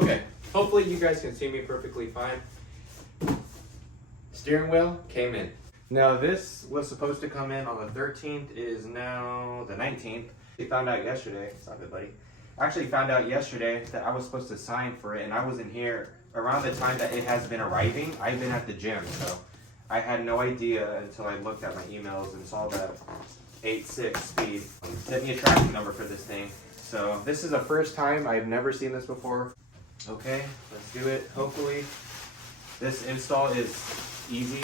Okay, hopefully you guys can see me perfectly fine. Steering wheel came in. Now this was supposed to come in on the 13th, is now the 19th. We found out yesterday, stop it buddy. I actually found out yesterday that I was supposed to sign for it, and I wasn't here around the time that it has been arriving. I've been at the gym, so I had no idea until I looked at my emails and saw that 86 speed. Sent me a tracking number for this thing. So this is the first time. I've never seen this before. Okay, let's do it. Hopefully this install is easy.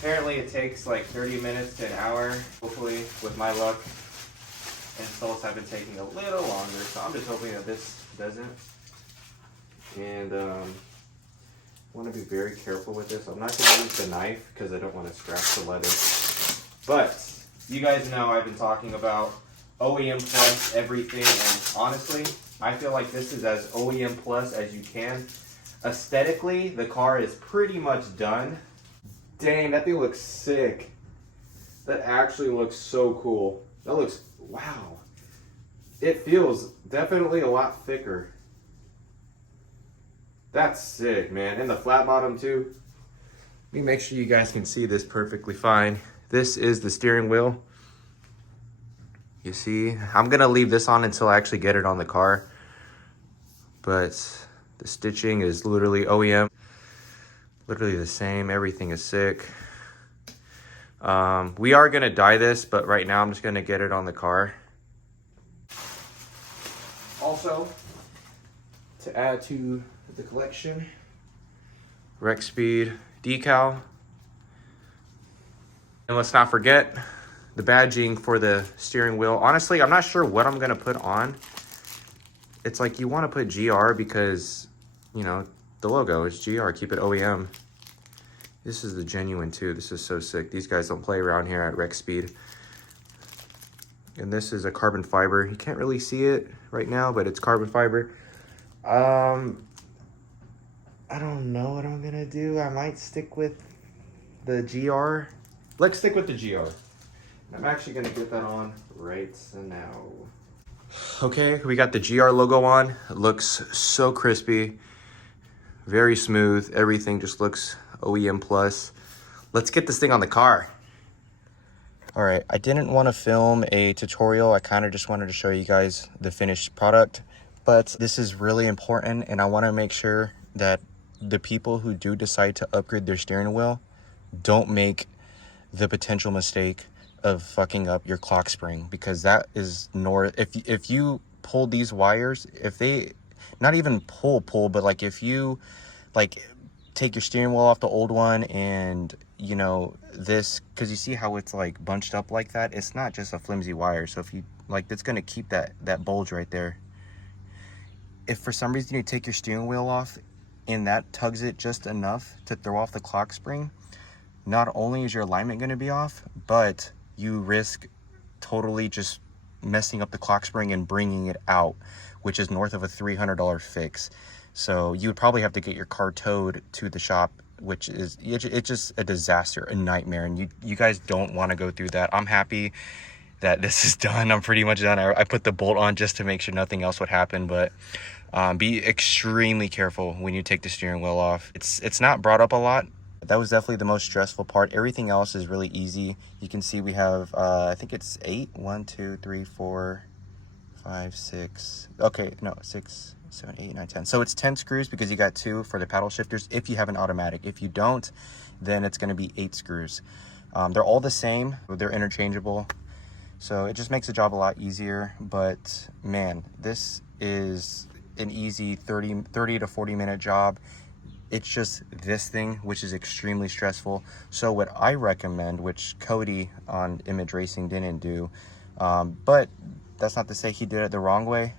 Apparently it takes like 30 minutes to an hour. Hopefully, with my luck, installs have been taking a little longer. So I'm just hoping that this doesn't. And I want to be very careful with this. I'm not going to use the knife because I don't want to scratch the leather. But you guys know I've been talking about OEM plus everything, and honestly, I feel like this is as OEM plus as you can. Aesthetically, the car is pretty much done. Dang, that thing looks sick. That actually looks so cool. That looks, wow. It feels definitely a lot thicker. That's sick, man. And the flat bottom too. Let me make sure you guys can see this perfectly fine. This is the steering wheel. You see, I'm gonna leave this on until I actually get it on the car. But the stitching is literally OEM. Literally the same, everything is sick. We are gonna dye this, but right now I'm just gonna get it on the car. Also, to add to the collection, Rec Speed decal. And let's not forget the badging for the steering wheel. Honestly, I'm not sure what I'm gonna put on. It's like you wanna put GR because, you know, the logo is GR, keep it OEM. This is the genuine too. This is so sick. These guys don't play around here at Rec Speed. And this is a carbon fiber. You can't really see it right now, but it's carbon fiber. I don't know what I'm gonna do. I might stick with the GR. Let's stick with the GR. I'm actually gonna get that on right now. Okay, we got the GR logo on. It looks so crispy, very smooth. Everything just looks OEM plus. Let's get this thing on the car. All right, I didn't want to film a tutorial. I kind of just wanted to show you guys the finished product, but this is really important, and I want to make sure that the people who do decide to upgrade their steering wheel don't make the potential mistake of fucking up your clock spring, because that is if you pull these wires, if they not even pull, but like if you like take your steering wheel off the old one, and you know this, because you see how it's like bunched up like that, it's not just a flimsy wire. So if you like, it's going to keep that bulge right there. If for some reason you take your steering wheel off and that tugs it just enough to throw off the clock spring, not only is your alignment going to be off, but you risk totally just messing up the clock spring and bringing it out, which is north of a $300 fix. So you would probably have to get your car towed to the shop, which is it's just a disaster, a nightmare, and you guys don't want to go through that. I'm happy that this is done. I'm pretty much done. I put the bolt on just to make sure nothing else would happen, but be extremely careful when you take the steering wheel off. It's not brought up a lot. That was definitely the most stressful part. Everything else is really easy. You can see we have I think it's 8. 1, 2, 3, 4, 5, 6. Okay, no, 6, 7, 8, 9, 10. So it's 10 screws because you got 2 for the paddle shifters if you have an automatic. If you don't, then it's going to be 8 screws. They're all the same. They're interchangeable. So it just makes the job a lot easier. But man, this is an easy 30 to 40 minute job. It's just this thing, which is extremely stressful. So what I recommend, which Cody on Image Racing didn't do, but that's not to say he did it the wrong way.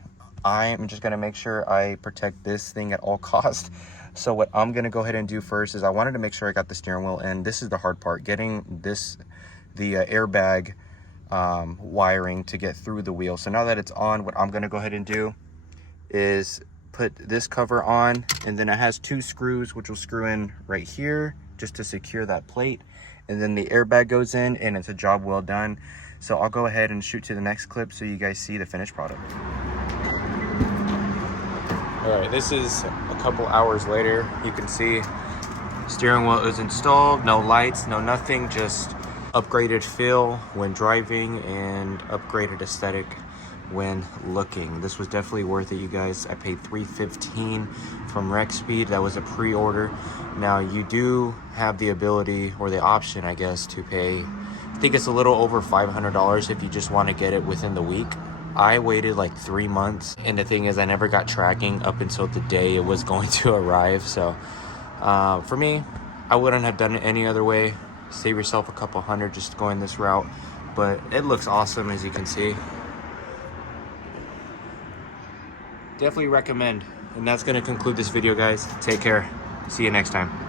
I'm just gonna make sure I protect this thing at all costs. So what I'm gonna go ahead and do first is I wanted to make sure I got the steering wheel, and this is the hard part, getting the airbag wiring to get through the wheel. So now that it's on, what I'm gonna go ahead and do is put this cover on, and then it has 2 screws which will screw in right here just to secure that plate, and then the airbag goes in, and it's a job well done. So I'll go ahead and shoot to the next clip so you guys see the finished product. All right, this is a couple hours later. You can see steering wheel is installed, no lights, no nothing, just upgraded feel when driving and upgraded aesthetic when looking. This was definitely worth it, you guys. I paid $315 from RecSpeed. That was a pre-order. Now you do have the ability or the option, I guess, to pay, I think it's a little over $500 if you just want to get it within the week. I waited like 3 months, and the thing is I never got tracking up until the day it was going to arrive. So for me, I wouldn't have done it any other way. Save yourself a couple hundred just going this route, but it looks awesome, as you can see. Definitely recommend. And that's going to conclude this video, guys. Take care. See you next time.